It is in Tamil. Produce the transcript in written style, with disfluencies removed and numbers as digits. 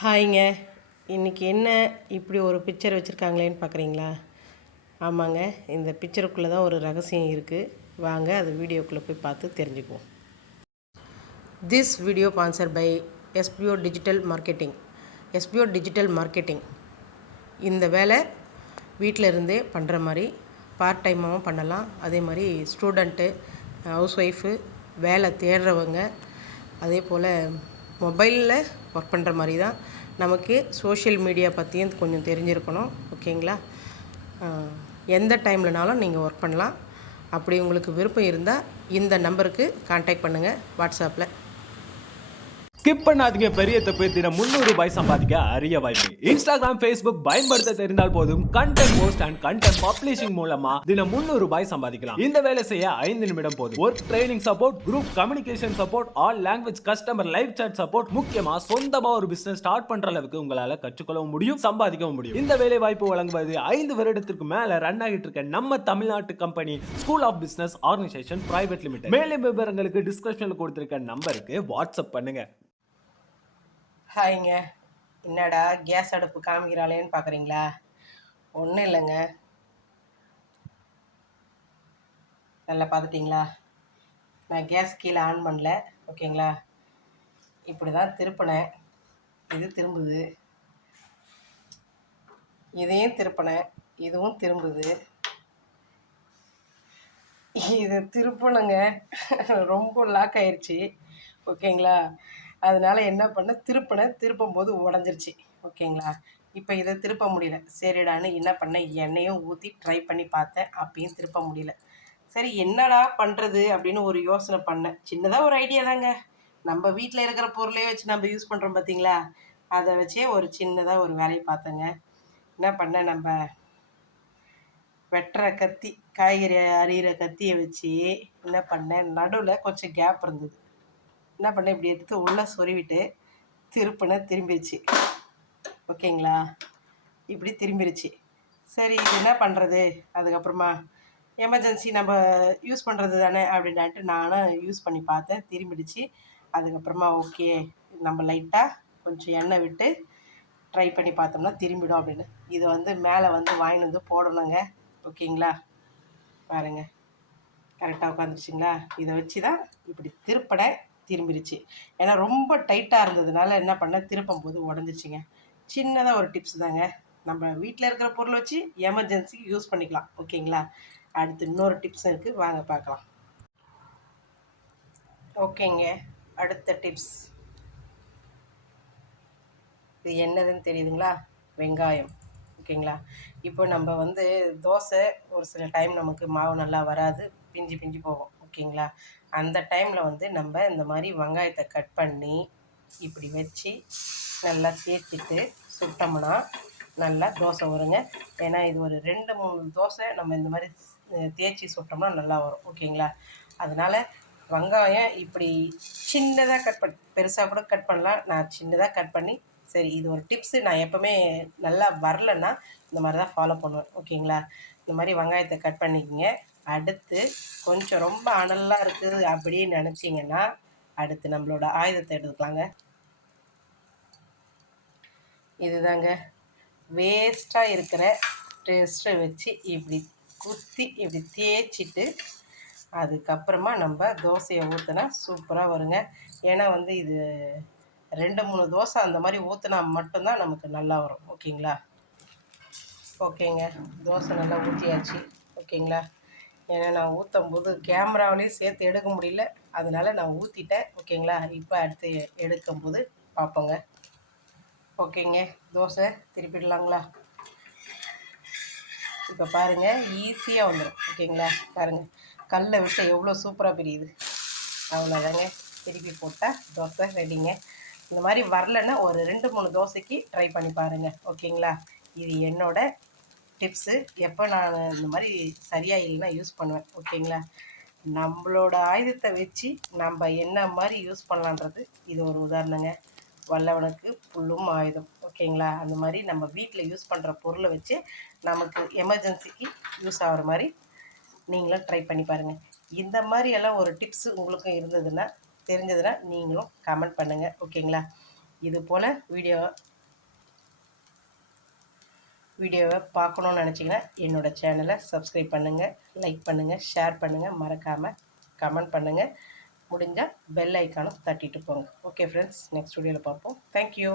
ஹாய்ங்க. இன்றைக்கி என்ன இப்படி ஒரு பிக்சர் வச்சுருக்காங்களேன்னு பார்க்குறீங்களா? ஆமாங்க, இந்த பிக்சருக்குள்ளே தான் ஒரு ரகசியம் இருக்குது. வாங்க அது வீடியோக்குள்ளே போய் பார்த்து தெரிஞ்சுக்குவோம். This video sponsor by SPO digital marketing. SPO digital marketing இந்த வேலை வீட்டில் இருந்தே பண்ணுற மாதிரி பார்ட் டைமாகவும் பண்ணலாம். அதே மாதிரி ஸ்டூடெண்ட்டு, ஹவுஸ் ஒய்ஃபு, வேலை தேடுறவங்க, அதே போல் மொபைலில் ஒர்க் பண்ணுற மாதிரி தான். நமக்கு சோஷியல் மீடியா பற்றியும் கொஞ்சம் தெரிஞ்சிருக்கணும். ஓகேங்களா? எந்த டைம்லனாலும் நீங்கள் ஒர்க் பண்ணலாம். அப்படி உங்களுக்கு விருப்பம் இருந்தால் இந்த நம்பருக்கு கான்டாக்ட் பண்ணுங்கள் வாட்ஸ்அப்பில். ஸ்கிப் பண்ணாதீங்க, பெரிய தப்பு. தினம் 300 ரூபாய் சம்பாதிக்க அரிய வாய்ப்பு. இன்ஸ்டாகிராம், ஃபேஸ்புக் பயன்படுத்த தெரிந்தால் போதும். Content post and content publishing மூலமா தினம் 300 ரூபாய் சம்பாதிக்கலாம். இந்த வேலை செய்ய 5 நிமிடம் போதும். Work training support, group communication support, all language customer live chat support, முக்கியமா சொந்தமா ஒரு பிசினஸ் ஸ்டார்ட் பண்ற அளவுக்கு உங்களால கற்றுக்கொள்ளவும் முடியும், சம்பாதிக்கவும் முடியும். இந்த வேலை வாய்ப்பு வழங்குவது 5 வருடத்திற்கு மேல ரன் ஆகிட்டு இருக்க நம்ம தமிழ்நாட்டு company school of business organisation private limited. மேலும் விவரங்களுக்கு டிஸ்கிரிப்ஷன்ல கொடுத்திருக்க நம்பருக்கு வாட்ஸ்அப் பண்ணுங்க. ஹாய்ங்க. என்னடா கேஸ் அடுப்பு காமிக்கிறாளேன்னு பார்க்குறீங்களா? ஒன்றும் இல்லைங்க. நல்லா பார்த்துட்டிங்களா? நான் கேஸ் கீழே ஆன் பண்ணல. ஓகேங்களா? இப்படி தான் திருப்பினேன். இது திரும்புது. இதையும் திருப்பினேன். இதுவும் திரும்புது. இது திருப்பணுங்க. ரொம்ப லாக் ஆயிடுச்சு. ஓகேங்களா? அதனால என்ன பண்ணேன், திருப்பும்போது உடஞ்சிருச்சு. ஓகேங்களா? இப்போ இதை திருப்ப முடியல. சரிடான்னு என்ன பண்ணேன், எண்ணெயும் ஊற்றி ட்ரை பண்ணி பார்த்தேன். அப்பயும் திருப்ப முடியல. சரி என்னடா பண்ணுறது அப்படின்னு ஒரு யோசனை பண்ணேன். சின்னதாக ஒரு ஐடியா தாங்க. நம்ம வீட்டில் இருக்கிற பொருளே வச்சு நம்ம யூஸ் பண்ணுறோம் பார்த்தீங்களா? அதை வச்சே ஒரு சின்னதாக ஒரு வேலையை பார்த்தேங்க. என்ன பண்ணேன், நம்ம வெட்டுற கத்தி, காய்கறி அரிகிற கத்தியை வச்சு என்ன பண்ணேன், நடுவில் கொஞ்சம் கேப் இருந்தது. என்ன பண்ணேன், இப்படி எடுத்து உள்ளே சொருவிட்டு திரும்பிடுச்சு. ஓகேங்களா? இப்படி திரும்பிடுச்சு. சரி இது என்ன பண்ணுறது, அதுக்கப்புறமா எமர்ஜென்சி நம்ம யூஸ் பண்ணுறது தானே அப்படின்ட்டு நானும் யூஸ் பண்ணி பார்த்தேன். திரும்பிடுச்சு. அதுக்கப்புறமா ஓகே, நம்ம லைட்டாக கொஞ்சம் எண்ணெய் விட்டு ட்ரை பண்ணி பார்த்தோம்னா திரும்பிடும் அப்படின்னு. இது மேலே வாங்கிட்டு வந்து போடணுங்க. ஓகேங்களா? பாருங்க, கரெக்டாக உட்காந்துருச்சுங்களா? இதை வச்சு தான் இப்படி திரும்பிடுச்சு. ஏன்னா ரொம்ப டைட்டாக இருந்ததுனால என்ன பண்ணேன், திருப்பும் போது உடஞ்சிச்சிங்க. சின்னதாக ஒரு டிப்ஸ் தாங்க. நம்ம வீட்டில் இருக்கிற பொருளை வச்சு எமர்ஜென்சிக்கு யூஸ் பண்ணிக்கலாம். ஓகேங்களா? அடுத்து இன்னொரு டிப்ஸ் இருக்குது, வாங்க பார்க்கலாம். ஓகேங்க, அடுத்த டிப்ஸ் இது என்னதுன்னு தெரியுதுங்களா? வெங்காயம். ஓகேங்களா? இப்போ நம்ம தோசை ஒரு சில டைம் நமக்கு மாவு நல்லா வராது, பிஞ்சு போகும். ஓகேங்களா? அந்த டைமில் நம்ம இந்த மாதிரி வெங்காயத்தை கட் பண்ணி இப்படி வச்சு நல்லா தேய்ச்சிட்டு சுட்டோம்னா நல்லா தோசை வருங்க. ஏன்னா இது ஒரு 2-3 தோசை நம்ம இந்த மாதிரி தேய்ச்சி சுட்டோம்னா நல்லா வரும். ஓகேங்களா? அதனால் வெங்காயம் இப்படி சின்னதாக கட் பண்ணி, பெருசாக கூட கட் பண்ணலாம். நான் சின்னதாக கட் பண்ணி, சரி இது ஒரு டிப்ஸு. நான் எப்போவுமே நல்லா வரலன்னா இந்த மாதிரி தான் ஃபாலோ பண்ணுவேன். ஓகேங்களா? இந்த மாதிரி வெங்காயத்தை கட் பண்ணிக்கங்க. அடுத்து கொஞ்சம் ரொம்ப அனலாக இருக்குது அப்படின்னு நினச்சிங்கன்னா அடுத்து நம்மளோட ஆயுதத்தை எடுத்துக்கலாங்க. இதுதாங்க, வேஸ்ட்டாக இருக்கிற டெஸ்ட்டை வச்சு இப்படி குத்தி இப்படி தேய்ச்சிட்டு அதுக்கப்புறமா நம்ம தோசையை ஊற்றினா சூப்பராக வருங்க. ஏன்னா இது 2-3 தோசை அந்த மாதிரி ஊற்றினா மட்டும்தான் நமக்கு நல்லா வரும். ஓகேங்களா? ஓகேங்க, தோசை நல்லா ஊற்றியாச்சு. ஓகேங்களா? ஏன்னா நான் ஊற்றும் போது கேமராவிலையும் சேர்த்து எடுக்க முடியல, அதனால நான் ஊற்றிட்டேன். ஓகேங்களா? இப்போ அடுத்து எடுக்கும்போது பார்ப்போங்க. ஓகேங்க, தோசை திருப்பிடலாங்களா? இப்போ பாருங்கள், ஈஸியாக வந்துடும். ஓகேங்களா? பாருங்கள், கல்லை விட்டு எவ்வளோ சூப்பராக பிரியுது. அவ்வளோதாங்க, திருப்பி போட்டால் தோசை ரெடிங்க. இந்த மாதிரி வரலன்னா ஒரு 2-3 தோசைக்கு ட்ரை பண்ணி பாருங்கள். ஓகேங்களா? இது என்னோட டிப்ஸு. எப்போ நான் இந்த மாதிரி சரியாக இல்லைன்னா யூஸ் பண்ணுவேன். ஓகேங்களா? நம்மளோட ஆயுதத்தை வச்சு நம்ம என்ன மாதிரி யூஸ் பண்ணலான்றது இது ஒரு உதாரணங்க. வல்லவனுக்கு புல்லும் ஆயுதம். ஓகேங்களா? அந்த மாதிரி நம்ம வீட்டில் யூஸ் பண்ணுற பொருளை வச்சு நமக்கு எமர்ஜென்சிக்கு யூஸ் ஆகிற மாதிரி நீங்களும் ட்ரை பண்ணி பாருங்கள். இந்த மாதிரியெல்லாம் ஒரு டிப்ஸு உங்களுக்கும் இருந்ததுன்னா, தெரிஞ்சதுன்னா நீங்களும் கமெண்ட் பண்ணுங்கள். ஓகேங்களா? இது போல் வீடியோவை பார்க்கணுன்னு நினச்சிங்கன்னா என்னோடய சேனலை சப்ஸ்கிரைப் பண்ணுங்கள், லைக் பண்ணுங்கள், ஷேர் பண்ணுங்கள், மறக்காமல் கமெண்ட் பண்ணுங்கள். முடிஞ்சால் பெல் ஐக்கானும் தட்டிட்டு போங்க. ஓகே ஃப்ரெண்ட்ஸ், நெக்ஸ்ட் வீடியோவில் பார்ப்போம். தேங்க்யூ.